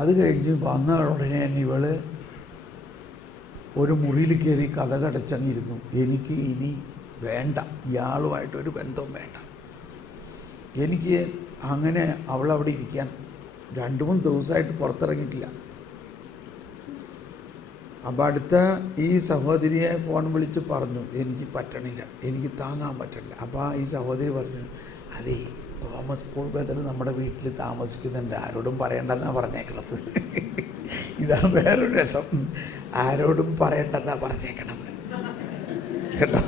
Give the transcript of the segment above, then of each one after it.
അത് കഴിഞ്ഞ് വന്ന ഉടനെ തന്നെ ഇവള് ഒരു മുറിയിൽ കയറി കതകടച്ചങ്ങിരുന്നു. എനിക്ക് ഇനി വേണ്ട, ഇയാളുമായിട്ടൊരു ബന്ധവും വേണ്ട. എനിക്ക് അങ്ങനെ അവളവിടെ ഇരിക്കാൻ 2-3 ദിവസമായിട്ട് പുറത്തിറങ്ങിയിട്ടില്ല. അപ്പം അടുത്ത ഈ സഹോദരിയെ ഫോൺ വിളിച്ച് പറഞ്ഞു, എനിക്ക് പറ്റണില്ല, എനിക്ക് താങ്ങാൻ പറ്റില്ല. അപ്പോൾ ഈ സഹോദരി പറഞ്ഞു, അതേ തോമസ് പോൾ ബ്രദർ നമ്മുടെ വീട്ടിൽ താമസിക്കുന്നുണ്ട്, ആരോടും പറയണ്ടെന്നാണ് പറഞ്ഞേക്കണത്. ഇതാണ് വേറൊരു രസം, ആരോടും പറയണ്ടെന്നാണ് പറഞ്ഞേക്കണത് കേട്ടോ.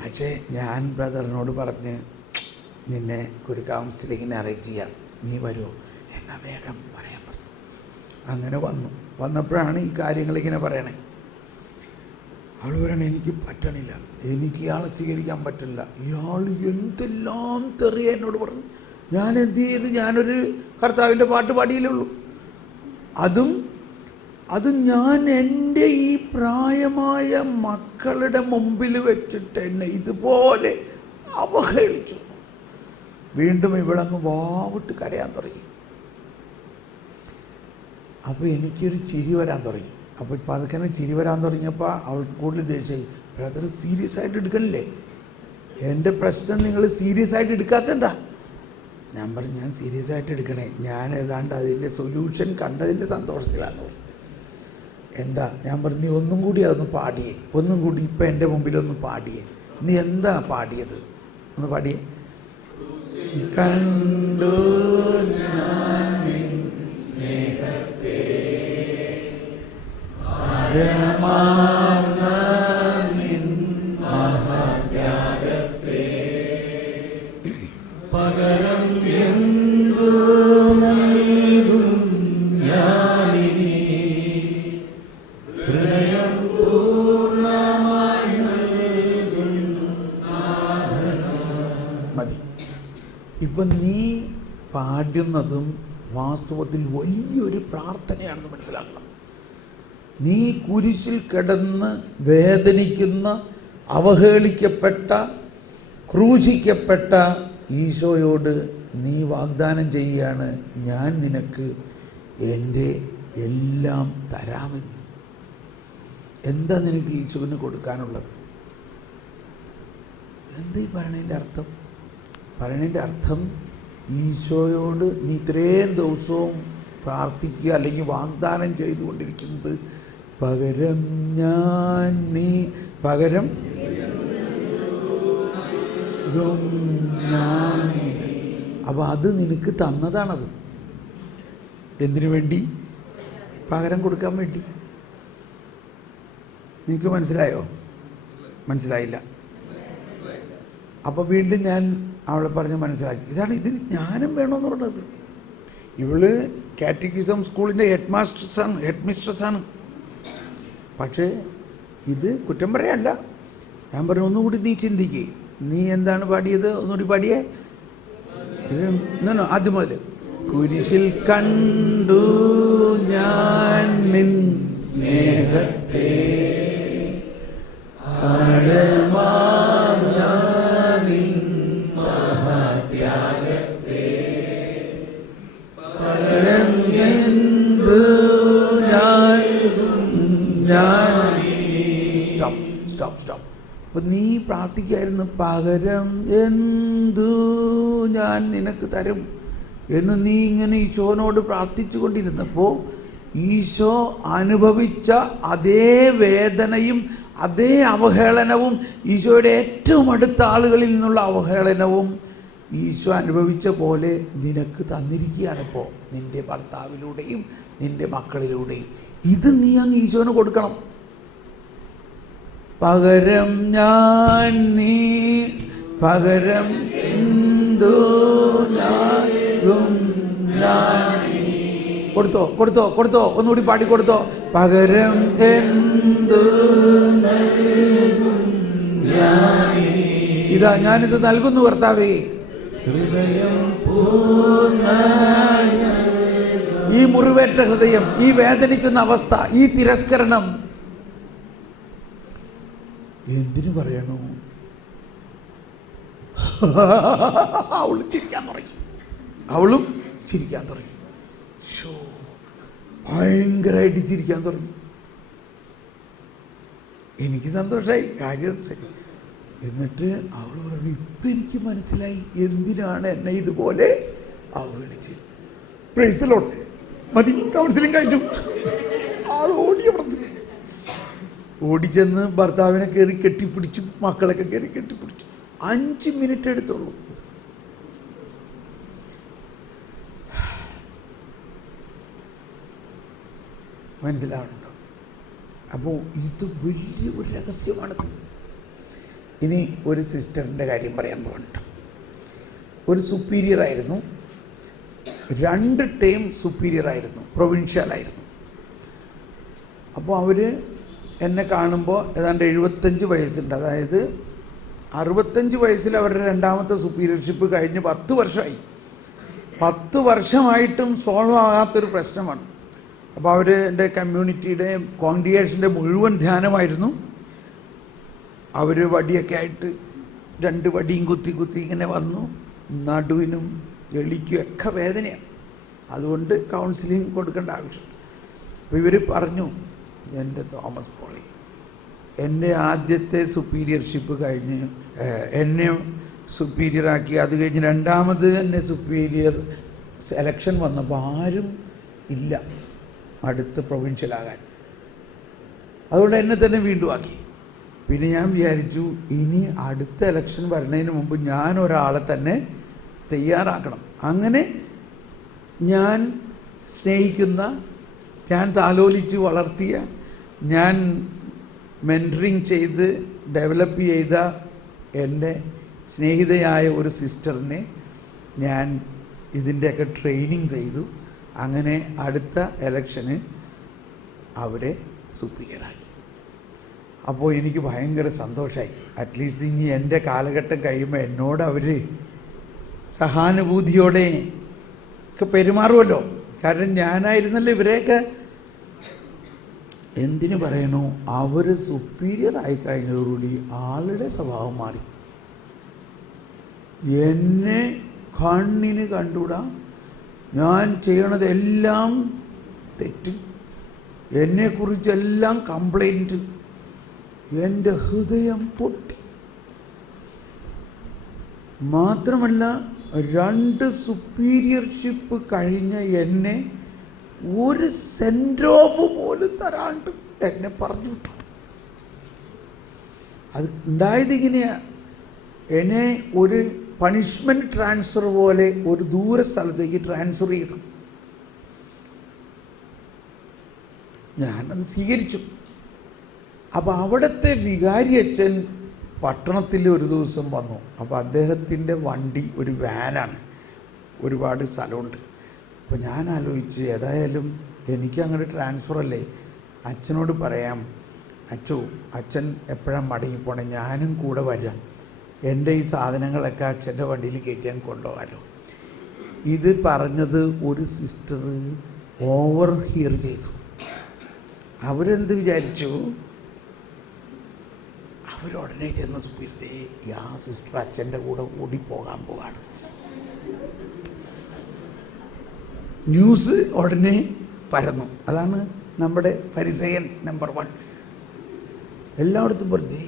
പക്ഷേ ഞാൻ ബ്രദറിനോട് പറഞ്ഞ് നിന്നെ ഒരു കൗൺസിലിങ്ങിന് അറേഞ്ച് ചെയ്യാം, നീ വരുമോ എന്നാ വേഗം പറയാൻ പറഞ്ഞു. അങ്ങനെ വന്നപ്പോഴാണ് ഈ കാര്യങ്ങളിങ്ങനെ പറയണേ. അവൾ പറയണേ, എനിക്ക് പറ്റണില്ല, എനിക്ക് ഇയാളെ സ്വീകരിക്കാൻ പറ്റില്ല, ഇയാൾ എന്തെല്ലാം തെറിയ എന്നോട് പറഞ്ഞു. ഞാൻ എന്ത് ചെയ്ത്, ഞാനൊരു കർത്താവിൻ്റെ പാട്ട് പാടിയില്ലുള്ളൂ. അതും ഞാൻ എൻ്റെ ഈ പ്രായമായ മക്കളുടെ മുമ്പിൽ വെച്ചിട്ട് എന്നെ ഇതുപോലെ അവഹേളിച്ചു. വീണ്ടും ഇവളങ്ങ് വാവിട്ട് കരയാൻ തുടങ്ങി. അപ്പോൾ എനിക്കൊരു ചിരി വരാൻ തുടങ്ങി. അപ്പോൾ പതുക്കെ ചിരി വരാൻ തുടങ്ങിയപ്പോൾ അവൾക്ക് കൂടുതൽ ദേഷ്യം. ബ്രദർ സീരിയസ് ആയിട്ട് എടുക്കണില്ലേ? എൻ്റെ പ്രശ്നം നിങ്ങൾ സീരിയസ് ആയിട്ട് എടുക്കാത്തെന്താ? ഞാൻ പറഞ്ഞു, ഞാൻ സീരിയസ് ആയിട്ട് എടുക്കണേ, ഞാൻ ഏതാണ്ട് അതിൻ്റെ സൊല്യൂഷൻ കണ്ടതിൻ്റെ സന്തോഷത്തിലാന്ന് പറഞ്ഞു. എന്താ? ഞാൻ പറഞ്ഞു, നീ ഒന്നും കൂടി അതൊന്ന് പാടിയേ, ഒന്നും കൂടി ഇപ്പം എൻ്റെ മുമ്പിലൊന്ന് പാടിയേ. നീ എന്താ പാടിയത്? ഒന്ന് പാടിയേ. കണ്ടു ഞാൻ നിൻ സ്നേഹത്തെ നിൻ മഹാത്യാഗത്തെ പകരം എന്തു നൽകും ഞാനിനി ഹൃദയം പൂർണ്ണമായി നൽകുന്നു മതി. ഇപ്പം നീ പാടുന്നതും വാസ്തവത്തിൽ വലിയൊരു പ്രാർത്ഥനയാണെന്ന് മനസ്സിലാക്കണം. നീ കുരിശിൽ കിടന്ന് വേദനിക്കുന്ന, അവഹേളിക്കപ്പെട്ട, ക്രൂശിക്കപ്പെട്ട ഈശോയോട് നീ വാഗ്ദാനം ചെയ്യുകയാണ്, ഞാൻ നിനക്ക് എൻ്റെ എല്ലാം തരാമെന്ന്. എന്താ നിനക്ക് ഈശോന് കൊടുക്കാനുള്ളത്? എന്താ ഈ പറയണതിൻ്റെ അർത്ഥം? പറയണതിൻ്റെ അർത്ഥം, ഈശോയോട് നീ ഇത്രയും ദിവസവും പ്രാർത്ഥിക്കുക അല്ലെങ്കിൽ വാഗ്ദാനം ചെയ്തുകൊണ്ടിരിക്കുന്നത്, പകരം ഞാൻ പകരം ഞാൻ. അപ്പോൾ അത് നിനക്ക് തന്നതാണത്. എന്തിനു വേണ്ടി? പകരം കൊടുക്കാൻ വേണ്ടി. നിനക്ക് മനസ്സിലായോ? മനസ്സിലായില്ല. അപ്പോൾ വീണ്ടും ഞാൻ അവളെ പറഞ്ഞ് മനസ്സിലാക്കി. ഇതിന് ജ്ഞാനം വേണമെന്ന് പറഞ്ഞത്. ഇവള് കാറ്റഗിസം സ്കൂളിൻ്റെ ഹെഡ് മിസ്ട്രസ്സാണ്. പക്ഷേ ഇത് കുറ്റം പറയല്ല. ഞാൻ പറഞ്ഞു, ഒന്നുകൂടി നീ ചിന്തിക്കേ, നീ എന്താണ് പാടിയത്? ഒന്നുകൂടി പാടിയേ. ആദ്യം മുതൽ. കുരിശിൽ കണ്ടു ഞാൻ നിൻ സ്നേഹത്തെ സ്റ്റോപ്പ്. അപ്പം നീ പ്രാർത്ഥിക്കായിരുന്നു, പകരം എന്തു ഞാൻ നിനക്ക് തരും എന്ന് നീ ഇങ്ങനെ ഈശോനോട് പ്രാർത്ഥിച്ചു കൊണ്ടിരുന്നപ്പോൾ ഈശോ അനുഭവിച്ച അതേ വേദനയും അതേ അവഹേളനവും, ഈശോയുടെ ഏറ്റവും അടുത്ത ആളുകളിൽ നിന്നുള്ള അവഹേളനവും ഈശോ അനുഭവിച്ച പോലെ നിനക്ക് തന്നിരിക്കുകയാണ് ഇപ്പോൾ നിൻ്റെ ഭർത്താവിലൂടെയും നിൻ്റെ മക്കളിലൂടെയും. ഇത് നീ അങ്ങ് ഈശോന് കൊടുക്കണം. പകരം ഞാൻ പകരം എന്തോ കൊടുത്തോ ഒന്നുകൂടി പാടിക്കൊടുത്തോ. പകരം എന്തു ഇതാ ഞാനിത് നൽകുന്നു കർത്താവേ. ഹൃദയം ഈ മുറിവേറ്റ ഹൃദയം, ഈ വേദനിക്കുന്ന അവസ്ഥ, ഈ തിരസ്കരണം എന്തിനു പറയണു? അവൾ ചിരിക്കാൻ തുടങ്ങി. അവളും ചിരിക്കാൻ തുടങ്ങി. ഷോ ഭയങ്കരമായിട്ട് ചിരിക്കാൻ തുടങ്ങി. എനിക്ക് സന്തോഷമായി, കാര്യം ശരി. എന്നിട്ട് അവൾ പറഞ്ഞു, ഇപ്പം എനിക്ക് മനസ്സിലായി എന്തിനാണ് എന്നെ ഇതുപോലെ അവഗണിച്ച്. Praise the Lord. മതി, കൗൺസിലിംഗ് കഴിഞ്ഞു. ആൾ ഓടിയപ്പുറത്ത് ഓടിച്ചെന്ന് ഭർത്താവിനെ കയറി കെട്ടിപ്പിടിച്ചു, മക്കളൊക്കെ കയറി കെട്ടിപ്പിടിച്ചു. 5 മിനിറ്റ് എടുത്തുള്ളൂ. മനസ്സിലാവുന്നുണ്ടോ? അപ്പോൾ ഇത് വലിയ ഒരു രഹസ്യമാണത്. ഇനി ഒരു സിസ്റ്ററിൻ്റെ കാര്യം പറയാൻ പോകുന്നുണ്ട്. ഒരു സുപ്പീരിയർ ആയിരുന്നു, 2 ടേം സുപ്പീരിയർ ആയിരുന്നു, പ്രൊവിൻഷ്യലായിരുന്നു. അപ്പോൾ അവർ എന്നെ കാണുമ്പോൾ ഏതാണ്ട് 75 വയസ്സുണ്ട്. അതായത് 65 വയസ്സിൽ അവരുടെ 2ാമത്തെ സുപ്പീരിയർഷിപ്പ് കഴിഞ്ഞ് 10 വർഷമായി. 10 വർഷമായിട്ടും സോൾവ് ആകാത്തൊരു പ്രശ്നമാണ്. അപ്പോൾ അവർ എൻ്റെ കമ്മ്യൂണിറ്റിയുടെ കോൺഗ്രിഗേഷൻ്റെ മുഴുവൻ ധ്യാനമായിരുന്നു. അവർ വടിയൊക്കെ ആയിട്ട് 2 വടിയും കുത്തി കുത്തി ഇങ്ങനെ വന്നു. നടുവിനും എളിക്കും ഒക്കെ വേദനയാണ്. അതുകൊണ്ട് കൗൺസിലിംഗ് കൊടുക്കേണ്ട ആവശ്യം. അപ്പോൾ ഇവർ പറഞ്ഞു, എൻ്റെ തോമസ് പോളി, എൻ്റെ ആദ്യത്തെ സുപ്പീരിയർഷിപ്പ് കഴിഞ്ഞ് എന്നെ സുപ്പീരിയറാക്കി, അത് കഴിഞ്ഞ് 2ാമത് എന്നെ സുപ്പീരിയർ സെലക്ഷൻ വന്നപ്പോൾ ആരും ഇല്ല അടുത്ത പ്രൊവിൻഷ്യലാകാൻ. അതുകൊണ്ട് എന്നെ തന്നെ വീണ്ടും ആക്കി. പിന്നെ ഞാൻ വിചാരിച്ചു, ഇനി അടുത്ത ഇലക്ഷൻ വരുന്നതിന് മുമ്പ് ഞാൻ ഒരാളെ തന്നെ തയ്യാറാക്കണം. അങ്ങനെ ഞാൻ സ്നേഹിക്കുന്ന, ഞാൻ താലോലിച്ച് വളർത്തിയ, ഞാൻ മെൻറ്ററിങ് ചെയ്ത് ഡെവലപ്പ് ചെയ്ത എൻ്റെ സ്നേഹിതയായ ഒരു സിസ്റ്ററിനെ ഞാൻ ഇതിൻ്റെയൊക്കെ ട്രെയിനിങ് ചെയ്തു. അങ്ങനെ അടുത്ത ഇലക്ഷന് അവരെ സുപ്പീരിയറാക്കി. അപ്പോൾ എനിക്ക് ഭയങ്കര സന്തോഷമായി. അറ്റ്ലീസ്റ്റ് ഇനി എൻ്റെ കാലഘട്ടം കഴിയുമ്പോൾ എന്നോട് അവർ സഹാനുഭൂതിയോടെ ഒക്കെ പെരുമാറുമല്ലോ. കാരണം ഞാനായിരുന്നല്ലോ ഇവരെയൊക്കെ എന്തിനു പറയണു, അവർ സുപ്പീരിയർ ആയിക്കഴിഞ്ഞതോടുകൂടി ആളുടെ സ്വഭാവം മാറി. എന്നെ കണ്ണിന് കണ്ടുകൂടാ, ഞാൻ ചെയ്യണതെല്ലാം തെറ്റ്, എന്നെക്കുറിച്ചെല്ലാം കംപ്ലൈൻറ്റ്. എൻ്റെ ഹൃദയം പൊട്ടി. മാത്രമല്ല 2 സുപ്പീരിയർഷിപ്പ് കഴിഞ്ഞ എന്നെ ഒരു സെൻഡ് ഓഫ് പോലും തരാണ്ട് എന്നെ പറഞ്ഞു വിട്ടു. അത് ഉണ്ടായതിങ്ങനെയാണ്. എന്നെ ഒരു പണിഷ്മെൻറ്റ് ട്രാൻസ്ഫർ പോലെ ഒരു ദൂര സ്ഥലത്തേക്ക് ട്രാൻസ്ഫർ ചെയ്തു. ഞാനത് സ്വീകരിച്ചു. അപ്പോൾ അവിടുത്തെ വികാരി അച്ഛൻ പട്ടണത്തിൽ ഒരു ദിവസം വന്നു. അപ്പോൾ അദ്ദേഹത്തിൻ്റെ വണ്ടി ഒരു വാനാണ്, ഒരുപാട് സ്ഥലമുണ്ട്. അപ്പോൾ ഞാൻ ആലോചിച്ച്, ഏതായാലും എനിക്ക് അങ്ങോട്ട് ട്രാൻസ്ഫർ അല്ലേ, അച്ഛനോട് പറയാം, അച്ഛൻ എപ്പോഴാണ് മടങ്ങിപ്പോണേ, ഞാനും കൂടെ വരാം, എൻ്റെ ഈ സാധനങ്ങളൊക്കെ അച്ഛൻ്റെ വണ്ടിയിൽ കയറ്റാൻ കൊണ്ടുപോകാമല്ലോ. ഇത് പറഞ്ഞത് ഒരു സിസ്റ്റർ ഓവർ ഹിയർ ചെയ്തു. അവരെന്ത് വിചാരിച്ചു, അവരുടനെ ചെന്ന് സുപ്പീരിയർ, ആ സിസ്റ്റർ അച്ഛൻ്റെ കൂടെ ഓടിപ്പോകാൻ പോവാണ്. ന്യൂസ് ഉടനെ പരന്നു. അതാണ് നമ്മുടെ ഫരിസേയൻ നമ്പർ 1. എല്ലായിടത്തും വെറുതെ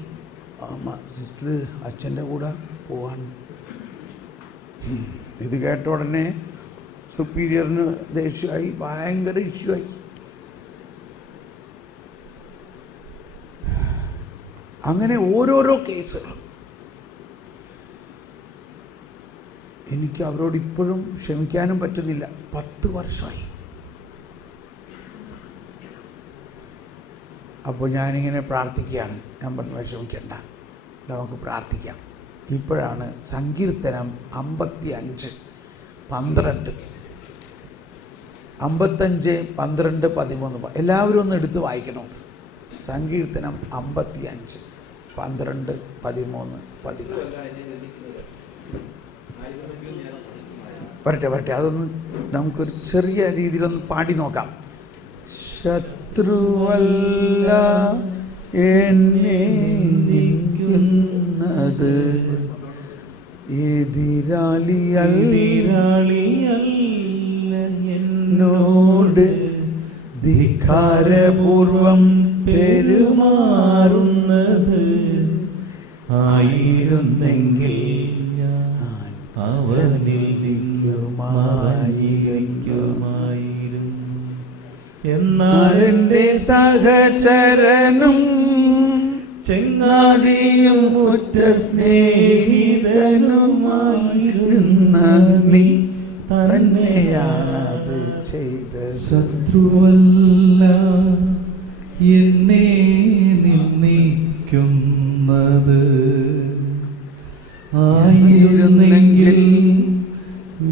സിസ്റ്റർ അച്ഛൻ്റെ കൂടെ പോവാണ്. ഇത് കേട്ട ഉടനെ സുപ്പീരിയറിന് ദേഷ്യമായി, ഭയങ്കര ഇഷ്യൂ ആയി. അങ്ങനെ ഓരോരോ കേസുകൾ. എനിക്ക് അവരോട് ഇപ്പോഴും ക്ഷമിക്കാനും പറ്റുന്നില്ല. 10 വർഷമായി. അപ്പോൾ ഞാനിങ്ങനെ പ്രാർത്ഥിക്കുകയാണ്. ഞാൻ പറഞ്ഞു, വിഷമിക്കണ്ട, നമുക്ക് പ്രാർത്ഥിക്കാം. ഇപ്പോഴാണ് സങ്കീർത്തനം 55, 12, 55, 12, 13 എല്ലാവരും ഒന്ന് എടുത്ത് വായിക്കണം. സങ്കീർത്തനം 55, 12, 13, 14. വരട്ടെ, അതൊന്ന് നമുക്കൊരു ചെറിയ രീതിയിലൊന്ന് പാടി നോക്കാം. ശത്രുവല്ല എന്നെ നിൽക്കുന്നത്, എതിരാളിയല്ല എന്നോട് ധിക്കാരപൂർവം പെരുമാറുന്നത് ആയിരുന്നെങ്കിൽ ഞാൻ അവനിൽ ഇരിക്കുമായിരുന്നു. എന്നാൽ എൻ്റെ സഹചരനും ചങ്ങാതിയും ഉറ്റ സ്നേഹിതനുമായിരുന്ന നീ തന്നെയാണത് ചെയ്ത. ശത്രുവല്ല എന്നെ നിന്ദിക്കുന്നത്, ആയിരുന്നെങ്കിൽ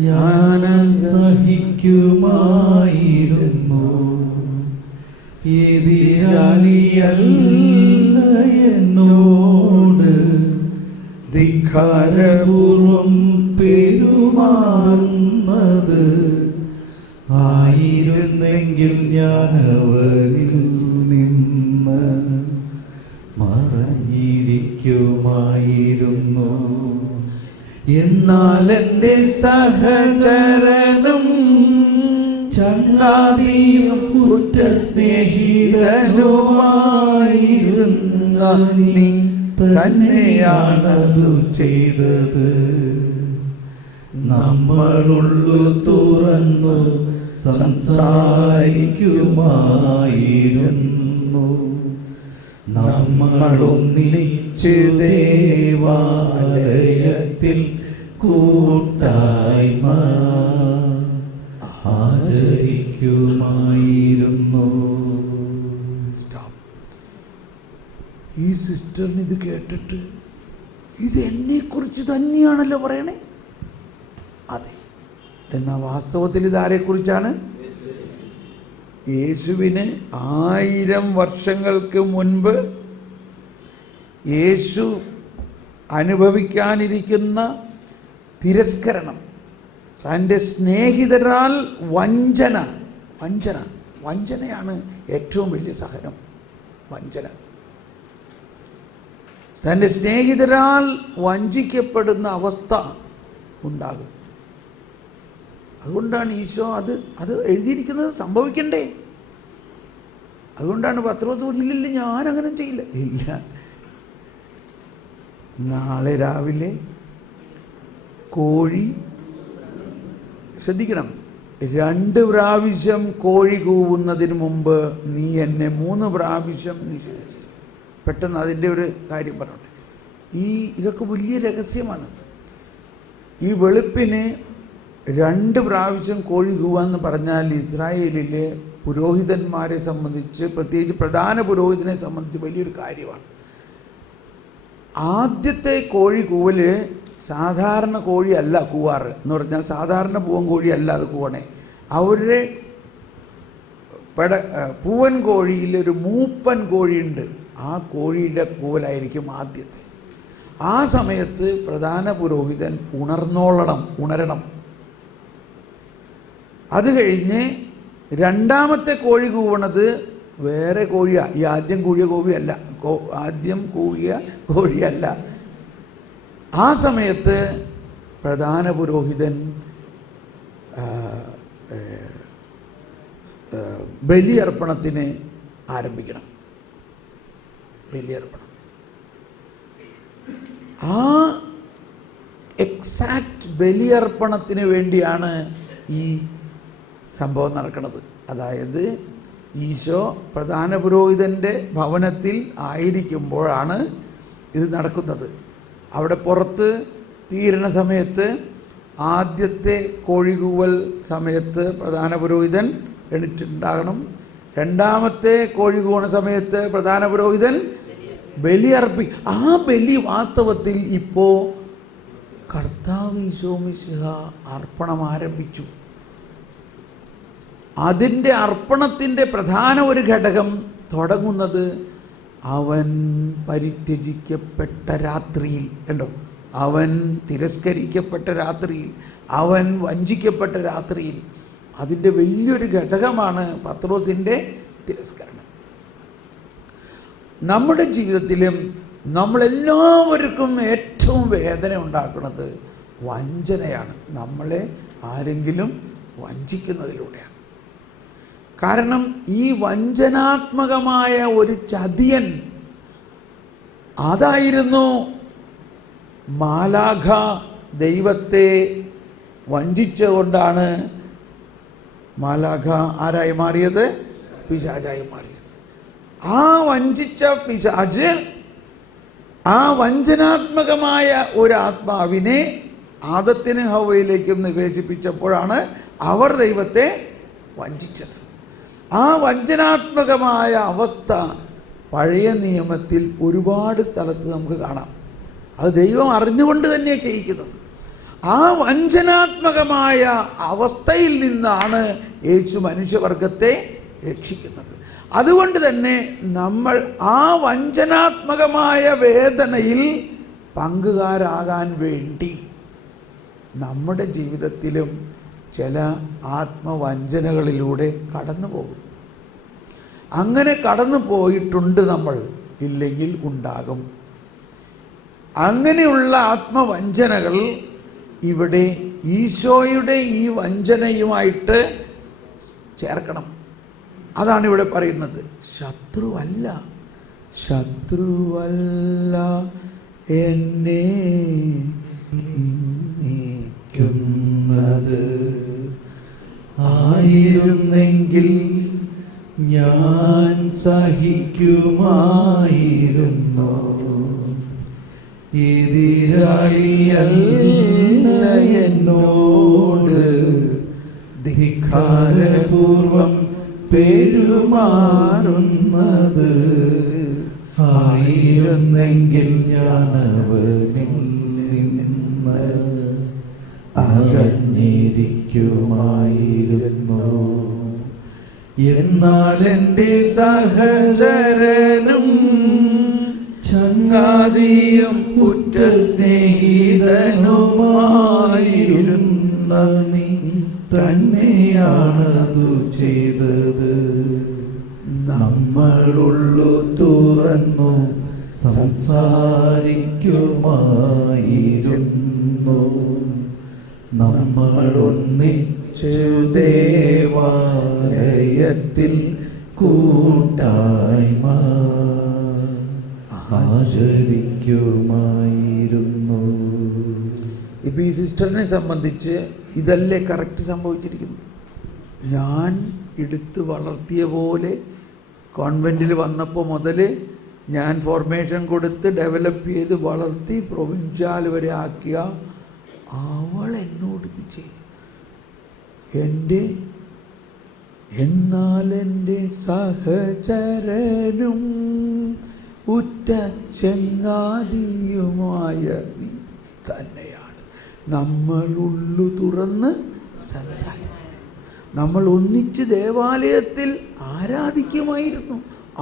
ഞാൻ സഹിക്കുമായിരുന്നു. എതിരാളിയല്ല എന്നോട് ധിക്കാരപൂർവം പെരുമാറുന്നത്, ആയിരുന്നെങ്കിൽ ഞാൻ അവരിൽ നിന്ന് മറഞ്ഞിരിക്കുമായിരുന്നു. എന്നാൽ എൻ്റെ സഹചരനും ചങ്ങാതിയും ഉറ്റ സ്നേഹിതനുമായിരുന്ന നീ തന്നെയാണതു ചെയ്തത്. നമ്മളുള്ളു തുറന്നു സംസാരിക്കുമായിരുന്നു. നമ്മളൊന്നിച്ചു ദേവാലയത്തിൽ കൂട്ടായ്മ ആചരിക്കുമായിരുന്നു. ഈ സിസ്റ്ററിന് ഇത് കേട്ടിട്ട് ഇത് എന്നെക്കുറിച്ച് തന്നെയാണല്ലോ പറയണേ. അതെ, എന്നാൽ വാസ്തവത്തിൽ ഇതാരെക്കുറിച്ചാണ്? യേശുവിന് 1000 വർഷങ്ങൾക്ക് മുൻപ് യേശു അനുഭവിക്കാനിരിക്കുന്ന തിരസ്കരണം, തൻ്റെ സ്നേഹിതരാൽ വഞ്ചനയാണ് ഏറ്റവും വലിയ സഹനം. വഞ്ചന, തൻ്റെ സ്നേഹിതരാൽ വഞ്ചിക്കപ്പെടുന്ന അവസ്ഥ ഉണ്ടാകും. അതുകൊണ്ടാണ് ഈശോ അത് എഴുതിയിരിക്കുന്നത് സംഭവിക്കണ്ടേ. അതുകൊണ്ടാണ് പത്രോസ് ഇല്ലില്ല ഞാനങ്ങനെ ചെയ്യില്ല. ഇല്ല, നാളെ രാവിലെ കോഴി, ശ്രദ്ധിക്കണം, 2 പ്രാവശ്യം കോഴി കൂവുന്നതിന് മുമ്പ് നീ എന്നെ 3 പ്രാവശ്യം നിഷേധിച്ചു. പെട്ടെന്ന് അതിൻ്റെ ഒരു കാര്യം പറഞ്ഞോട്ടെ. ഇതൊക്കെ വലിയ രഹസ്യമാണ്. ഈ വെളുപ്പിന് 2 പ്രാവശ്യം കോഴി കൂവാന്ന് പറഞ്ഞാൽ ഇസ്രായേലിലെ പുരോഹിതന്മാരെ സംബന്ധിച്ച്, പ്രത്യേകിച്ച് പ്രധാന പുരോഹിതനെ സംബന്ധിച്ച് വലിയൊരു കാര്യമാണ്. ആദ്യത്തെ കോഴി കൂവല് സാധാരണ കോഴിയല്ല കൂവാറ് എന്ന് പറഞ്ഞാൽ, സാധാരണ പൂവൻ കോഴിയല്ല അത് കൂവണേ. അവരുടെ പൂവൻ കോഴിയിലൊരു മൂപ്പൻ കോഴിയുണ്ട്. ആ കോഴിയുടെ കൂവലായിരിക്കും ആദ്യത്തെ. ആ സമയത്ത് പ്രധാന പുരോഹിതൻ ഉണരണം. അത് കഴിഞ്ഞ് 2ാമത്തെ കോഴി കൂവണത് വേറെ കോഴിയാണ്. ഈ ആദ്യം കൂവിയ കോഴിയല്ല. ആ സമയത്ത് പ്രധാന പുരോഹിതൻ ബലിയർപ്പണത്തിന് ആരംഭിക്കണം. ബലിയർപ്പണം ആ എക്സാക്റ്റ് ബലിയർപ്പണത്തിന് വേണ്ടിയാണ് ഈ സംഭവം നടക്കുന്നത്. അതായത് ഈശോ പ്രധാന പുരോഹിതൻ്റെ ഭവനത്തിൽ ആയിരിക്കുമ്പോഴാണ് ഇത് നടക്കുന്നത്. അവിടെ പുറത്ത് തീരണ സമയത്ത് ആദ്യത്തെ കോഴികൂവൽ സമയത്ത് പ്രധാന പുരോഹിതൻ എണീറ്റുണ്ടാകണം. 2ാമത്തെ കോഴി കൂവണ സമയത്ത് പ്രധാന പുരോഹിതൻ ആ ബലി വാസ്തവത്തിൽ ഇപ്പോൾ കർത്താവ് ഈശോ മിശിഹ അർപ്പണം ആരംഭിച്ചു. അതിൻ്റെ അർപ്പണത്തിൻ്റെ പ്രധാന ഒരു ഘടകം തുടങ്ങുന്നത് അവൻ പരിത്യജിക്കപ്പെട്ട രാത്രിയിൽ. കണ്ടോ, അവൻ തിരസ്കരിക്കപ്പെട്ട രാത്രിയിൽ, അവൻ വഞ്ചിക്കപ്പെട്ട രാത്രിയിൽ. അതിൻ്റെ വലിയൊരു ഘടകമാണ് പത്രോസിൻ്റെ തിരസ്കരണം. നമ്മുടെ ജീവിതത്തിലും നമ്മളെല്ലാവർക്കും ഏറ്റവും വേദന ഉണ്ടാക്കുന്നത് വഞ്ചനയാണ്. നമ്മളെ ആരെങ്കിലും വഞ്ചിക്കുന്നതിലൂടെയാണ്. കാരണം ഈ വഞ്ചനാത്മകമായ ഒരു ചതിയൻ, അതായിരുന്നു മാലാഖ ദൈവത്തെ വഞ്ചിച്ചുകൊണ്ടാണ് മാലാഖ ആരായി മാറിയത്? പിശാചായി മാറിയത്. ആ വഞ്ചിച്ച പിശാച് ആ വഞ്ചനാത്മകമായ ഒരു ആത്മാവിനെ ആദത്തിനും ഹവ്വയിലേക്കും നിവേശിപ്പിച്ചപ്പോഴാണ് അവർ ദൈവത്തെ വഞ്ചിച്ചത്. ആ വഞ്ചനാത്മകമായ അവസ്ഥ പഴയ നിയമത്തിൽ ഒരുപാട് സ്ഥലത്ത് നമുക്ക് കാണാം. അത് ദൈവം അറിഞ്ഞുകൊണ്ട് തന്നെ ചെയ്യിക്കുന്നത്. ആ വഞ്ചനാത്മകമായ അവസ്ഥയിൽ നിന്നാണ് യേശു മനുഷ്യവർഗത്തെ രക്ഷിക്കുന്നത്. അതുകൊണ്ട് തന്നെ നമ്മൾ ആ വഞ്ചനാത്മകമായ വേദനയിൽ പങ്കുകാരാകാൻ വേണ്ടി നമ്മുടെ ജീവിതത്തിലും ചില ആത്മവഞ്ചനകളിലൂടെ കടന്നു പോകും. അങ്ങനെ കടന്നു പോയിട്ടുണ്ട് നമ്മൾ, ഇല്ലെങ്കിൽ ഉണ്ടാകും. അങ്ങനെയുള്ള ആത്മവഞ്ചനകൾ ഇവിടെ ഈശോയുടെ ഈ വഞ്ചനയുമായിട്ട് ചേർക്കണം. അതാണ് ഇവിടെ പറയുന്നത്. ശത്രുവല്ല എന്നെ നീക്കുന്നത് ആയിരുന്നെങ്കിൽ ഞാൻ സഹിക്കുമായിരുന്നു. എതിരാളിയല്ല എന്നോട് ധിക്കാരപൂർവം പെരുമാറുന്നത്. ആയിരുന്നെങ്കിൽ ഞാൻ അവനിൽ നിന്ന് അകന്നിരിക്കുമായിരുന്നു. എന്നാൽ എൻ്റെ സഹചരനും ചങ്ങാതിയും ഉറ്റ സ്നേഹിതനുമായിരുന്ന നീ തന്നെയാണതു ചെയ്തത്. നമ്മളുള്ളു തുറന്നു സംസാരിക്കുമായിരുന്നു. നമ്മളൊന്നിച്ചു ദേവാലയത്തിൽ കൂട്ടായ്മ ആചരിക്കുമായിരുന്നു. ഇപ്പം ഈ സിസ്റ്ററിനെ സംബന്ധിച്ച് ഇതല്ലേ കറക്റ്റ് സംഭവിച്ചിരിക്കുന്നത്. ഞാൻ എടുത്ത് വളർത്തിയ പോലെ കോൺവെൻറ്റിൽ വന്നപ്പോൾ മുതൽ ഞാൻ ഫോർമേഷൻ കൊടുത്ത് ഡെവലപ്പ് ചെയ്ത് വളർത്തി പ്രൊവിൻഷ്യാൽ വരെ ആക്കിയ അവൾ എന്നോട് ഇത് ചെയ്തു. എന്നാൽ എൻ്റെ സഹചരനും ഉറ്റ ചങ്ങാതിയുമായ നീ തന്നെയാണ്. നമ്മൾ ഉള്ളു തുറന്ന് സംസാരിക്കും. നമ്മൾ ഒന്നിച്ച് ദേവാലയത്തിൽ ആരാധിക്കുമായിരുന്നു.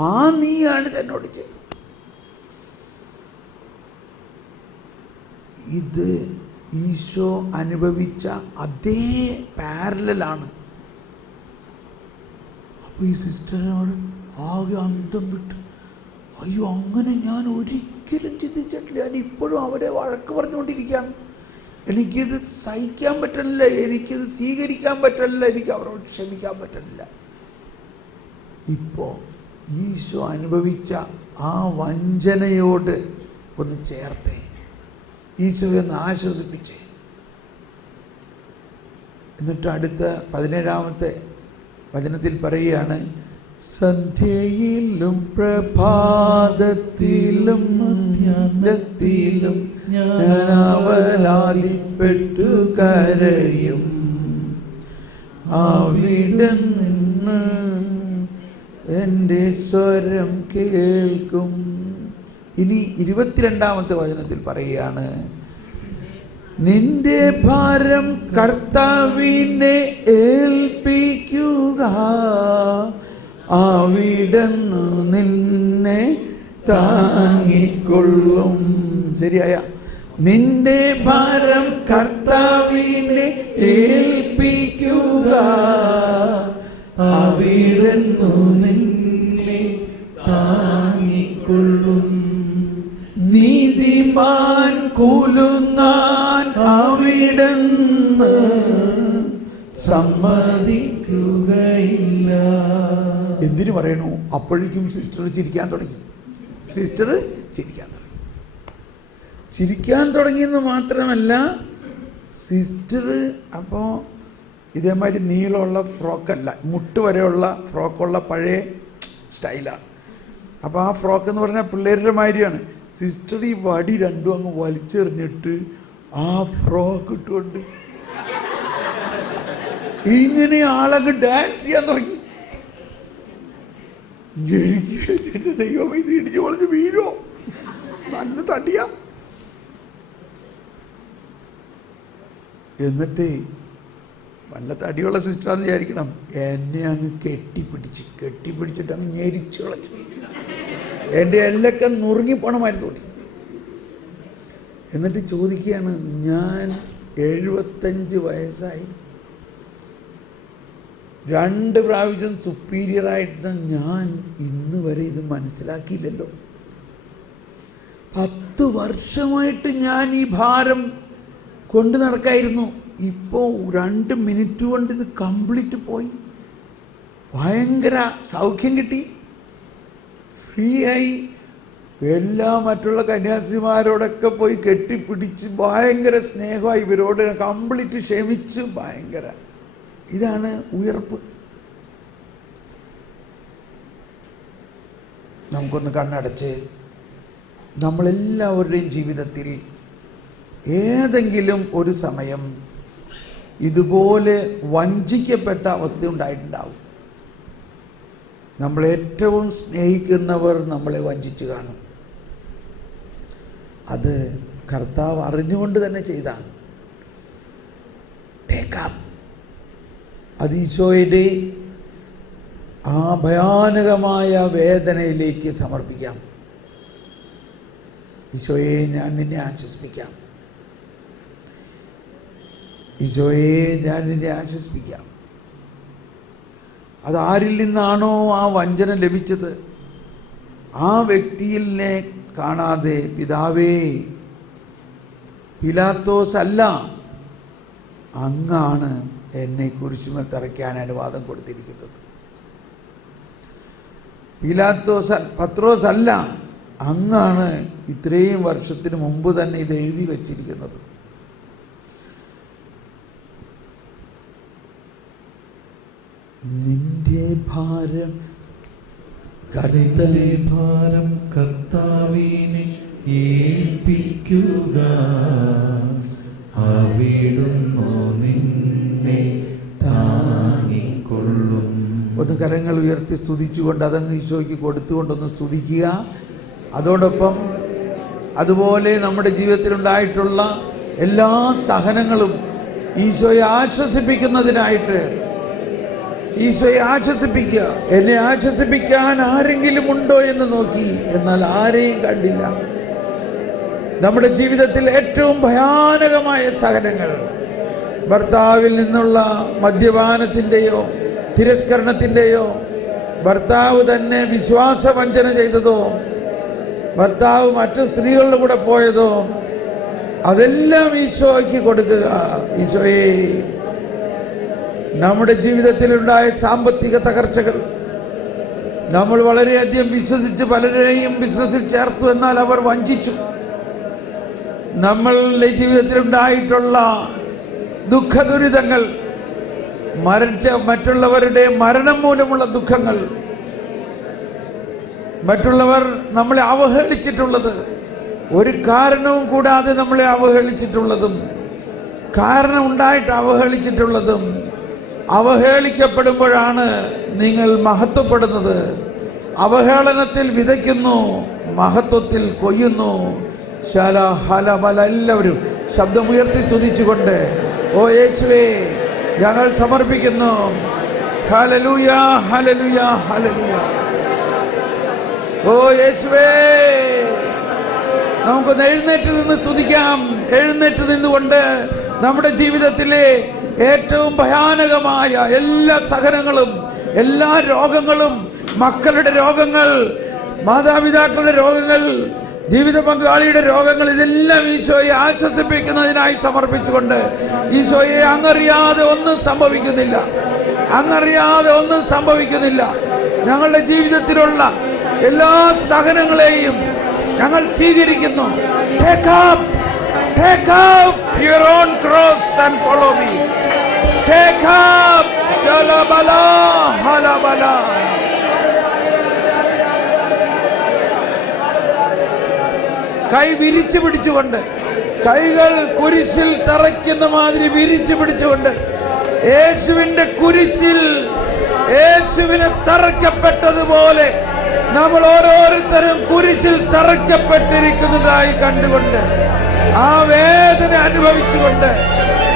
ആ നീയാണ് എന്നോട് ചെയ്തത്. ഇത് ഈശോ അനുഭവിച്ച അതേ പാരലാണ്. അപ്പോൾ ഈ സിസ്റ്ററിനോട് ആകെ അന്തം വിട്ടു. അയ്യോ, അങ്ങനെ ഞാൻ ഒരിക്കലും ചിന്തിച്ചിട്ടില്ല. ഞാൻ ഇപ്പോഴും അവരെ വഴക്ക് പറഞ്ഞുകൊണ്ടിരിക്കുകയാണ്. എനിക്കിത് സഹിക്കാൻ പറ്റണില്ല, എനിക്കിത് സ്വീകരിക്കാൻ പറ്റണില്ല, എനിക്ക് അവരോട് ക്ഷമിക്കാൻ പറ്റണില്ല. ഇപ്പോൾ ഈശോ അനുഭവിച്ച ആ വഞ്ചനയോട് ഒന്ന് ചേർത്തേ, ഈശോയെ ഒന്ന് ആശ്വസിപ്പിച്ചേ. എന്നിട്ട് അടുത്ത 17-ാമത്തെ വചനത്തിൽ പറയുകയാണ്, സന്ധ്യയിലും പ്രഭാതത്തിലും മധ്യാഹ്നത്തിലും ഞാൻ അവലാതിപ്പെട്ടു കരയും. അവിടെ നിന്ന് എൻ്റെ സ്വരം കേൾക്കും. ഇനി 22-ാമത്തെ വചനത്തിൽ പറയുകയാണ്, നിന്റെ ഭാരം കർത്താവിനെ ഏൽപ്പിക്കുക, അവിടുന്ന് നിന്നെ താങ്ങിക്കൊള്ളും. ശരിയായ, നിന്റെ ഭാരം കർത്താവിനെ ഏൽപ്പിക്കുക, അവിടുന്ന് നിന്നെ താങ്ങിക്കൊള്ളും. നീതിമാൻ കുലുങ്ങാൻ അവിടുന്ന് സമ്മതിക്കില്ല. ചോദിക്കുകയില്ല. എന്തിനു പറയണു? അപ്പോഴേക്കും സിസ്റ്റർ ചിരിക്കാൻ തുടങ്ങി. സിസ്റ്റർ ചിരിക്കാൻ തുടങ്ങി. ചിരിക്കാൻ തുടങ്ങിയെന്ന് മാത്രമല്ല, സിസ്റ്റർ അപ്പോൾ ഇതേമാതിരി നീളമുള്ള ഫ്രോക്കല്ല, മുട്ട് വരെയുള്ള ഫ്രോക്കുള്ള പഴയ സ്റ്റൈലാണ്. അപ്പോൾ ആ ഫ്രോക്ക് എന്ന് പറഞ്ഞാൽ പിള്ളേരുടെ മാതിരിയാണ്. സിസ്റ്റർ ഈ വടി രണ്ടും അങ്ങ് വലിച്ചെറിഞ്ഞിട്ട് ആ ഫ്രോക്ക് ഇട്ടുകൊണ്ട് ഇങ്ങനെ ആളങ്ങ് ഡാൻസ് ചെയ്യാൻ തുടങ്ങി. എൻ്റെ ദൈവം, ഇത് ഇടിച്ചു പൊളിഞ്ഞ് വീഴോ, തന്നെ തടിയ. എന്നിട്ട് നല്ല തടിയുള്ള സിസ്റ്ററാന്ന് വിചാരിക്കണം, എന്നെ അങ്ങ് കെട്ടിപ്പിടിച്ചിട്ട് അങ്ങ് ഞെരിച്ചു കളഞ്ഞു. എൻ്റെ എല്ലൊക്കെ നുറുങ്ങിപ്പോണമായിരുന്നു തോന്നി. എന്നിട്ട് ചോദിക്കുകയാണ്, ഞാൻ 75 വയസ്സായി, 2 പ്രാവശ്യം സുപ്പീരിയറായിട്ട് ഞാൻ ഇന്ന് വരെ ഇത് മനസ്സിലാക്കിയില്ലല്ലോ. 10 വർഷമായിട്ട് ഞാൻ ഈ ഭാരം കൊണ്ട് നടക്കായിരുന്നു. ഇപ്പോൾ 2 മിനിറ്റ് കൊണ്ട് ഇത് കംപ്ലീറ്റ് പോയി. ഭയങ്കര സൗഖ്യം കിട്ടി, ഫ്രീ ആയി. എല്ലാ മറ്റുള്ള കന്യാസ്ത്രീമാരോടൊക്കെ പോയി കെട്ടിപ്പിടിച്ച് ഭയങ്കര സ്നേഹമായി, ഇവരോട് കംപ്ലീറ്റ് ക്ഷമിച്ച് ഭയങ്കര. ഇതാണ് ഉയർപ്പ്. നമുക്കൊന്ന് കണ്ണടച്ച് നമ്മളെല്ലാവരുടെയും ജീവിതത്തിൽ ഏതെങ്കിലും ഒരു സമയം ഇതുപോലെ വഞ്ചിക്കപ്പെട്ട അവസ്ഥ ഉണ്ടായിട്ടുണ്ടാവും. നമ്മളേറ്റവും സ്നേഹിക്കുന്നവർ നമ്മളെ വഞ്ചിച്ചു കാണും. അത് കർത്താവ് അറിഞ്ഞുകൊണ്ട് തന്നെ ചെയ്താണ്. അത് ഈശോയുടെ ആ ഭയാനകമായ വേദനയിലേക്ക് സമർപ്പിക്കാം. ഈശോയെ, ഞാൻ നിന്നെ ആശ്വസിപ്പിക്കാം. ഈശോയെ, ഞാൻ നിന്നെ ആശ്വസിപ്പിക്കാം. അതാരിൽ നിന്നാണോ ആ വഞ്ചന ലഭിച്ചത്, ആ വ്യക്തിയിലെ കാണാതെ, പിതാവേ, പിലാത്തോസ് അല്ല, അങ്ങാണ് എന്നെ കുരിശുമേൽ തറയ്ക്കാൻ അനുവാദം കൊടുത്തിരിക്കുന്നത്. പത്രോസ് അല്ല, അങ്ങാണ് ഇത്രയും വർഷത്തിന് മുമ്പ് തന്നെ ഇത് എഴുതി വച്ചിരിക്കുന്നത്. നിന്റെ ഭാരം കർത്താവിനെ ഏൽപ്പിക്കുക, അവിടുന്ന് നിന്നെ താങ്ങിക്കൊള്ളും. ഒന്ന് കരങ്ങൾ ഉയർത്തി സ്തുതിച്ചുകൊണ്ട് അതങ്ങ് ഈശോയ്ക്ക് കൊടുത്തുകൊണ്ടൊന്ന് സ്തുതിക്കുക. അതോടൊപ്പം അതുപോലെ നമ്മുടെ ജീവിതത്തിലുണ്ടായിട്ടുള്ള എല്ലാ സഹനങ്ങളും ഈശോയെ ആശ്വസിപ്പിക്കുന്നതിനായിട്ട് ഈശോയെ ആശ്വസിപ്പിക്കുക. എന്നെ ആശ്വസിപ്പിക്കാൻ ആരെങ്കിലും ഉണ്ടോ എന്ന് നോക്കി, എന്നാൽ ആരെയും കണ്ടില്ല. നമ്മുടെ ജീവിതത്തിൽ ഏറ്റവും ഭയാനകമായ സഹനങ്ങൾ, ഭർത്താവിൽ നിന്നുള്ള മദ്യപാനത്തിൻ്റെയോ തിരസ്കരണത്തിൻ്റെയോ, ഭർത്താവ് തന്നെ വിശ്വാസവഞ്ചന ചെയ്തതോ, ഭർത്താവ് മറ്റു സ്ത്രീകളുടെ കൂടെ പോയതോ, അതെല്ലാം ഈശോയ്ക്ക് കൊടുക്കുക. ഈശോയെ, നമ്മുടെ ജീവിതത്തിലുണ്ടായ സാമ്പത്തിക തകർച്ചകൾ, നമ്മൾ വളരെയധികം വിശ്വസിച്ച് പലരെയും ബിസിനസ്സിൽ ചേർത്തു, എന്നാൽ അവർ വഞ്ചിച്ചു. നമ്മളുടെ ജീവിതത്തിലുണ്ടായിട്ടുള്ള ദുഃഖദുരിതങ്ങൾ, മറ്റുള്ളവരുടെ മരണം മൂലമുള്ള ദുഃഖങ്ങൾ, മറ്റുള്ളവർ നമ്മളെ അവഹേളിച്ചിട്ടുള്ളത്, ഒരു കാരണവും കൂടാതെ നമ്മളെ അവഹേളിച്ചിട്ടുള്ളതും, കാരണം ഉണ്ടായിട്ട് അവഹേളിച്ചിട്ടുള്ളതും. അവഹേളിക്കപ്പെടുമ്പോഴാണ് നിങ്ങൾ മഹത്വപ്പെടുന്നത്. അവഹേളനത്തിൽ വിതയ്ക്കുന്നു, മഹത്വത്തിൽ കൊയ്യുന്നു. ശല ഹല ബല. എല്ലാവരും ശബ്ദമുയർത്തി സ്തുതിച്ചുകൊണ്ട്, ഓ യേശുവേ, ഞങ്ങൾ സമർപ്പിക്കുന്നു. Hallelujah, hallelujah, hallelujah. ഓ യേശുവേ, നമുക്കൊന്ന് എഴുന്നേറ്റ് നിന്ന് സ്തുതിക്കാം. എഴുന്നേറ്റ് നിന്നുകൊണ്ട് നമ്മുടെ ജീവിതത്തിലെ ഏറ്റവും ഭയാനകമായ എല്ലാ സഹനങ്ങളും, എല്ലാ രോഗങ്ങളും, മക്കളുടെ രോഗങ്ങൾ, മാതാപിതാക്കളുടെ രോഗങ്ങൾ, ജീവിത പങ്കാളിയുടെ രോഗങ്ങൾ, ഇതെല്ലാം ഈശോയെ ആശ്വസിപ്പിക്കുന്നതിനായി സമർപ്പിച്ചുകൊണ്ട്, ഈശോയെ, അങ്ങറിയാതെ ഒന്നും സംഭവിക്കുന്നില്ല. അങ്ങറിയാതെ ഒന്നും സംഭവിക്കുന്നില്ല. ഞങ്ങളുടെ ജീവിതത്തിലുള്ള എല്ലാ സഹനങ്ങളെയും ഞങ്ങൾ സ്വീകരിക്കുന്നു. Take up your own cross and follow me. Take up shalabala halabala. കൈ വിരിച്ചു പിടിച്ചുകൊണ്ട്, കൈകൾ കുരിശിൽ തറയ്ക്കുന്ന മാതിരി വിരിച്ചു പിടിച്ചുകൊണ്ട്, യേശുവിന്റെ കുരിശിൽ യേശുവിനെ തറയ്ക്കപ്പെട്ടതുപോലെ നമ്മൾ ഓരോരുത്തരും കുരിശിൽ തറയ്ക്കപ്പെട്ടിരിക്കുന്നതായി കണ്ടുകൊണ്ട്, ആ വേദന അനുഭവിച്ചുകൊണ്ട്,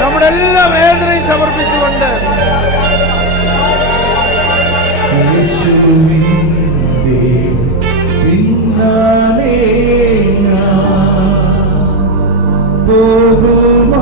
നമ്മുടെ എല്ലാ വേദനയും സമർപ്പിച്ചുകൊണ്ട് പിന്നാലെ പോകുവാനാത്മാവിൽ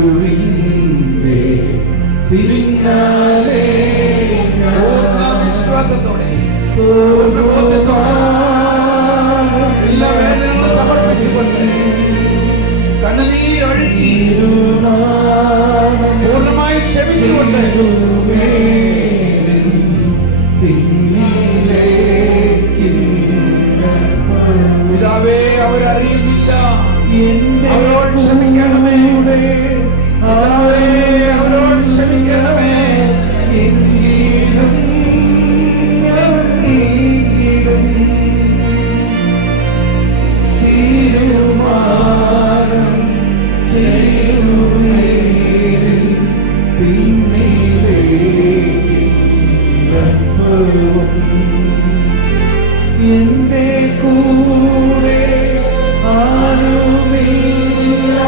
യേശുവിന്റെ പിന്നാലെ വിശ്വാസത്തോടെ എല്ലാ വേദനകളും സമർപ്പിച്ചുകൊണ്ട്, കണ്ണുനീരൊഴുക്കി പൂർണ്ണമായി ക്ഷമിച്ചുകൊണ്ട്, പിതാവേ അവരറിയുന്നില്ല, അവരോട് ക്ഷമിക്കണമേ, അവരോട് ക്ഷമിക്കണമേ. എന്റെ കൂടെ ആരുമില്ല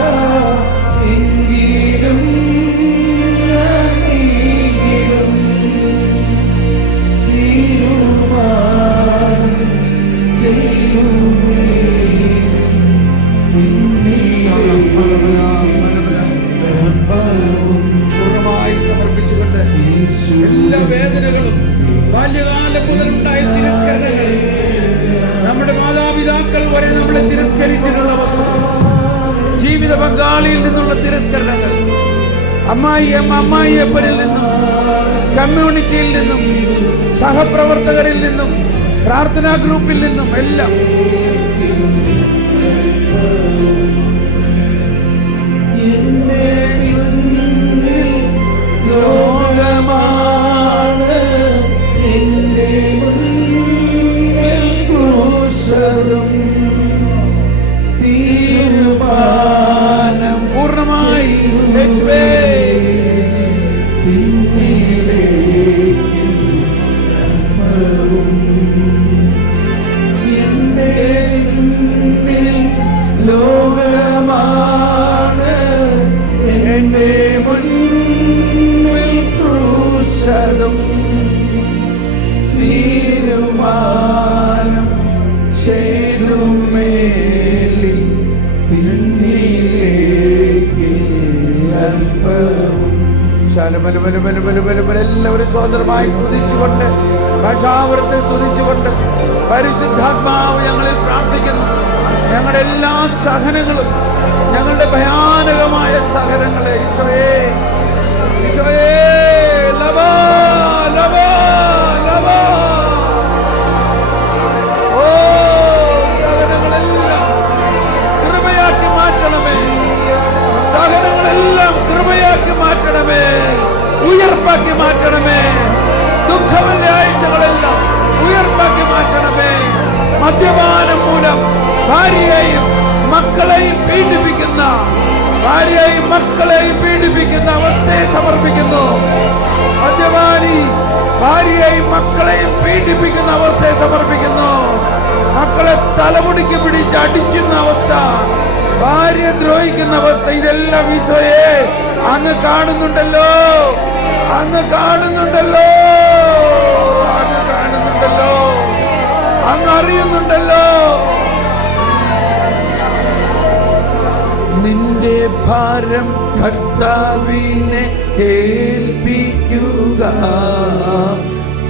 എങ്കിലും നീങ്ങിടും തീരുമാനം ചെയ്യുമേ പൂർണ്ണമായി സമർപ്പിച്ചുകൊണ്ട് എല്ലാ വേദനകളും, ബാല്യകാലം മുതലുണ്ടായ തിരസ്കരണങ്ങൾ, നമ്മുടെ മാതാപിതാക്കൾ വരെ നമ്മളെ തിരസ്കരിച്ചിട്ടുള്ള വസ്തുക്കൾ, ജീവിത പങ്കാളിയിൽ നിന്നുള്ള തിരസ്കരണങ്ങൾ, അമ്മായിയപ്പനിൽ നിന്നും, കമ്മ്യൂണിറ്റിയിൽ നിന്നും, സഹപ്രവർത്തകരിൽ നിന്നും, പ്രാർത്ഥനാ ഗ്രൂപ്പിൽ നിന്നും എല്ലാം ലോകമാണ് എന്റെ മുന്നിൽ ക്രൂശതും തീരുമാനം പൂർണ്ണമായി എന്റെ മുന്നിൽ ലോകമാണ് എന്റെ മുന്നിൽ ക്രൂശതും തീരുമാനം ചെയ്തു മേലിൽ പിന്നിലേക്ക് അല്പവും. എല്ലാവരും സ്വതന്ത്രമായി സ്തുതിച്ചുകൊണ്ട്, ഭാഷാവൃത്തിൽ സ്തുതിച്ചുകൊണ്ട്, പരിശുദ്ധാത്മാവ് ഞങ്ങളിൽ പ്രാർത്ഥിക്കുന്നു. ഞങ്ങളുടെ എല്ലാ സഹനങ്ങളും, ഞങ്ങളുടെ ഭയാനകമായ സഹനങ്ങളെ ഈശോയേ, ഈശോയേ, ലവാ ലവാ ലവാ, ഓ സഹനങ്ങളെല്ലാം കൃപയാക്കി മാറ്റണമേ, സഹനങ്ങളെല്ലാം കൃപയാക്കി മാറ്റണമേ, ഉയർപ്പാക്കി മാറ്റണമേ, ദുഃഖമിന്റെ ആഴ്ചകളെല്ലാം ഉയർപ്പാക്കി മാറ്റണമേ. മദ്യപാനം മൂലം ഭാര്യയെയും മക്കളെയും പീഡിപ്പിക്കുന്ന അവസ്ഥയെ സമർപ്പിക്കുന്നു. മദ്യപാനി ഭാര്യയെയും മക്കളെയും പീഡിപ്പിക്കുന്ന അവസ്ഥയെ സമർപ്പിക്കുന്നു. മക്കളെ തലമുടിക്ക് പിടിച്ച് അടിക്കുന്ന അവസ്ഥ, ഭാര്യ ദ്രോഹിക്കുന്ന അവസ്ഥ, ഇതെല്ലാം ഈശോയെ അങ്ങ് കാണുന്നുണ്ടല്ലോ, അങ്ങ് കാണുന്നുണ്ടല്ലോ, അങ്ങ് കാണുന്നുണ്ടല്ലോ, അങ്ങ് അറിയുന്നുണ്ടല്ലോ. നിന്റെ ഭാരം കർത്താവിനെ ഏൽപ്പിക്കുക,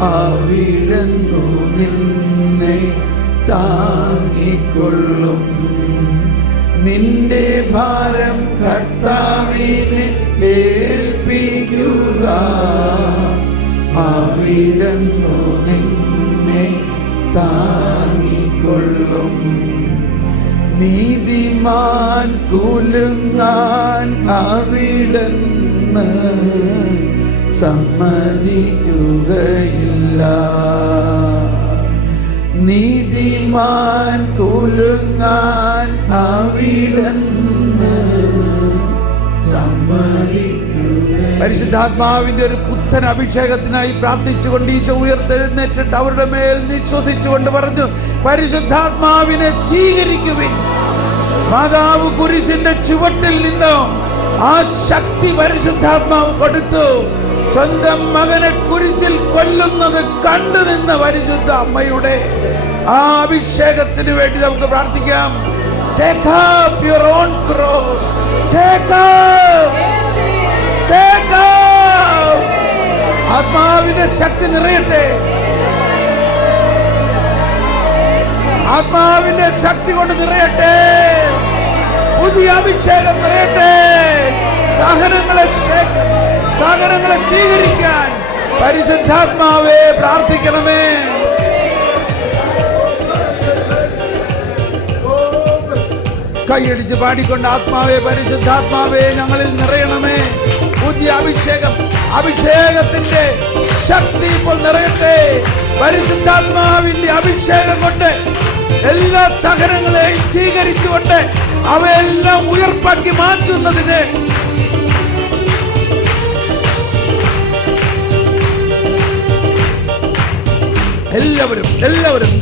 അവിടുന്നു നിന്നെ താങ്ങിക്കൊള്ളും. നിന്റെ ഭാരം കർത്താവിനെ ഏൽപ്പിക്കുക, അവിടുന്നു നിന്നെ താങ്ങിക്കൊള്ളും. നീതിമാൻ കുലുങ്ങാൻ അവിടുന്ന് സമ്മതിക്കുകയില്ല. നീതിമാൻ കുലുങ്ങാൻ അവിടുന്ന് സമ്മതിക്കുകയില്ല. പരിശുദ്ധാത്മാവിന്റെ ഒരു പുത്തൻ അഭിഷേകത്തിനായി പ്രാർത്ഥിച്ചുകൊണ്ട് ഈശോ ഉയർത്തെഴുന്നേറ്റിട്ട് അവരുടെ മേൽ നിശ്വസിച്ചുകൊണ്ട് പറഞ്ഞു, പരിശുദ്ധാത്മാവിനെ സ്വീകരിക്കുവിൻ. മാതാവ് കുരിശിന്റെ ചുവട്ടിൽ നിന്ന് ആ ശക്തി പരിശുദ്ധാത്മാവ് കൊടുത്തു. സ്വന്തം മകനെ കുരിശിൽ കൊല്ലുന്നത് കണ്ടു നിന്ന പരിശുദ്ധ അമ്മയുടെ ആ അഭിഷേകത്തിന് വേണ്ടി നമുക്ക് പ്രാർത്ഥിക്കാം. Take up your own cross. Take up. Take up. ആത്മാവിന്റെ ശക്തി നിറയട്ടെ. ആത്മാവിന്റെ ശക്തി കൊണ്ട് നിറയട്ടെ. പുതിയ അഭിഷേകം നിറയട്ടെ. സഹനങ്ങളെ സ്വീകരിക്കാൻ പരിശുദ്ധാത്മാവേ പ്രാർത്ഥിക്കണമേ. കൈയടിച്ച് പാടിക്കൊണ്ട് ആത്മാവേ, പരിശുദ്ധാത്മാവേ ഞങ്ങളിൽ നിറയണമേ. പുതിയ അഭിഷേകത്തിന്റെ ശക്തി ഇപ്പോൾ നിറയട്ടെ. പരിശുദ്ധാത്മാവിന്റെ അഭിഷേകം കൊണ്ട് എല്ലാ സഹനങ്ങളെയും സ്വീകരിച്ചുകൊണ്ട് അവയെല്ലാം ഉയർപ്പാക്കി മാറ്റുന്നതിന് എല്ലാവരും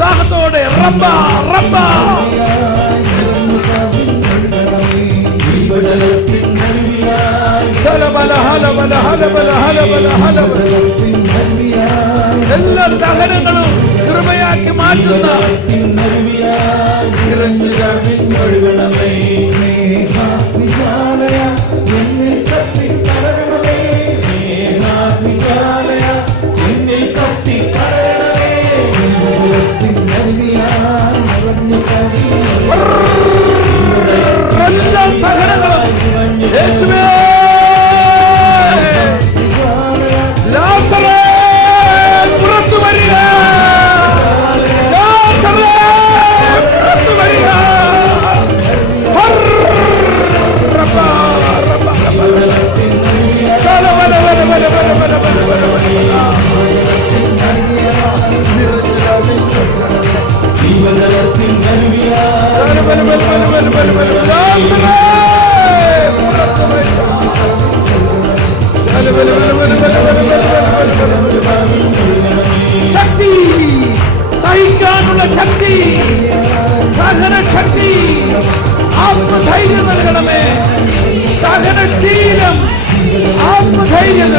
ദാഹത്തോടെ റബ്ബ റബ്ബ എല്ലാ സഹനങ്ങളും കൃപയാക്കി മാറ്റുന്ന എല്ലാ സഹനങ്ങളും യേശുവേ, ലാസറേ പുറത്തു വരിക, ലാസറേ പുറത്തു വരിക. ശക്തി, സഹിക്കാനുള്ള ശക്തി, സഹന ശക്തി, ആത്മധൈര്യം നൽകണമേ. സഹനശീലം, ആത്മധൈര്യം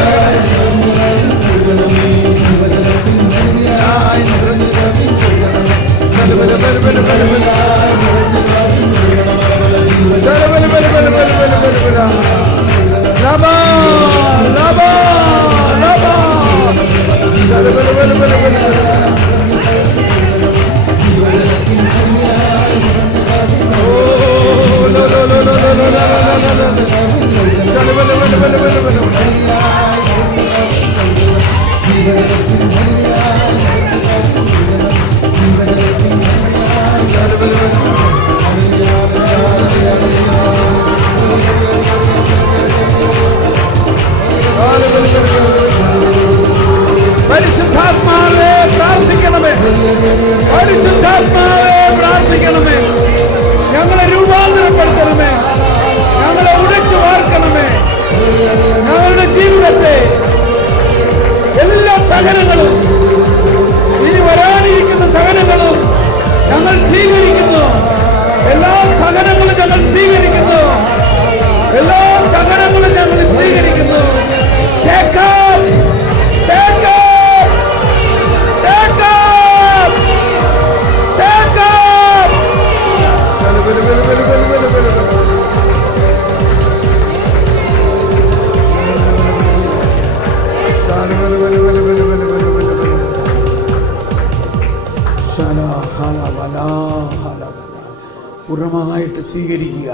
പൂർണ്ണമായിട്ട് സ്വീകരിക്കുക.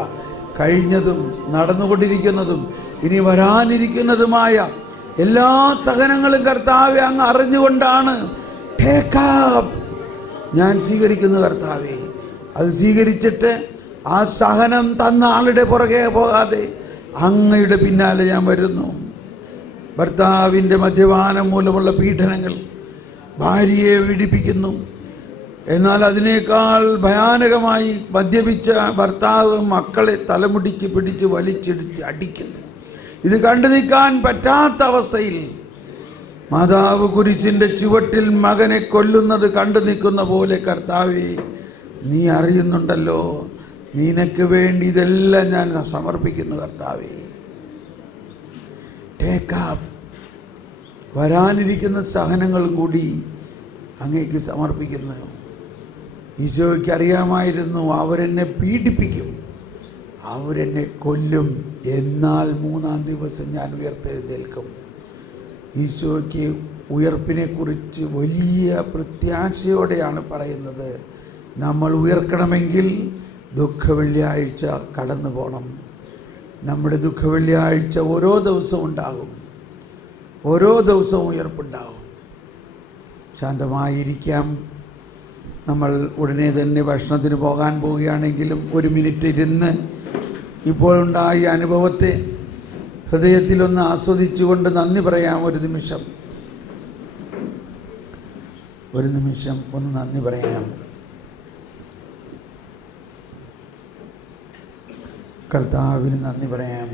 കഴിഞ്ഞതും നടന്നുകൊണ്ടിരിക്കുന്നതും ഇനി വരാനിരിക്കുന്നതുമായ എല്ലാ സഹനങ്ങളും കർത്താവെ അങ്ങ് അറിഞ്ഞുകൊണ്ടാണ് ഞാൻ സ്വീകരിക്കുന്നു കർത്താവെ. അത് സ്വീകരിച്ചിട്ട് ആ സഹനം തന്ന ആളുടെ പുറകെ പോകാതെ അങ്ങയുടെ പിന്നാലെ ഞാൻ വരുന്നു. ഭർത്താവിൻ്റെ മദ്യപാനം മൂലമുള്ള പീഡനങ്ങൾ ഭാര്യയെ പീഡിപ്പിക്കുന്നു. എന്നാൽ അതിനേക്കാൾ ഭയാനകമായി മദ്യപിച്ച ഭർത്താവ് മക്കളെ തലമുടിക്ക് പിടിച്ച് വലിച്ചെടുത്ത് അടിക്കുന്നു. ഇത് കണ്ടു നിൽക്കാൻ പറ്റാത്ത അവസ്ഥയിൽ മാതാവ് കുരിശിൻ്റെ ചുവട്ടിൽ മകനെ കൊല്ലുന്നത് കണ്ടു നിൽക്കുന്ന പോലെ കർത്താവേ, നീ അറിയുന്നുണ്ടല്ലോ, നിനക്ക് വേണ്ടി ഇതെല്ലാം ഞാൻ സമർപ്പിക്കുന്നു കർത്താവേ. വരാനിരിക്കുന്ന സഹനങ്ങളും കൂടി അങ്ങേക്ക് സമർപ്പിക്കുന്നു. ഈശോയ്ക്ക് അറിയാമായിരുന്നു അവരെന്നെ പീഡിപ്പിക്കും, അവരെന്നെ കൊല്ലും, എന്നാൽ 3-ാം ദിവസം ഞാൻ ഉയർത്തെഴുന്നേൽക്കും. ഈശോയ്ക്ക് ഉയർപ്പിനെക്കുറിച്ച് വലിയ പ്രത്യാശയോടെയാണ് പറയുന്നത്. നമ്മൾ ഉയർക്കണമെങ്കിൽ ദുഃഖവെള്ളിയാഴ്ച കടന്നു പോകണം. നമ്മുടെ ദുഃഖവെള്ളിയാഴ്ച ഓരോ ദിവസവും ഉണ്ടാകും, ഓരോ ദിവസവും ഉയർപ്പുണ്ടാകും. ശാന്തമായിരിക്കാം. നമ്മൾ ഉടനെ തന്നെ ഭക്ഷണത്തിന് പോകാൻ പോവുകയാണെങ്കിലും 1 മിനിറ്റ് ഇരുന്ന് ഇപ്പോഴുണ്ടായ അനുഭവത്തെ ഹൃദയത്തിലൊന്ന് ആസ്വദിച്ചുകൊണ്ട് നന്ദി പറയാം. ഒരു നിമിഷം ഒന്ന് നന്ദി പറയാം. കർത്താവിന് നന്ദി പറയാം.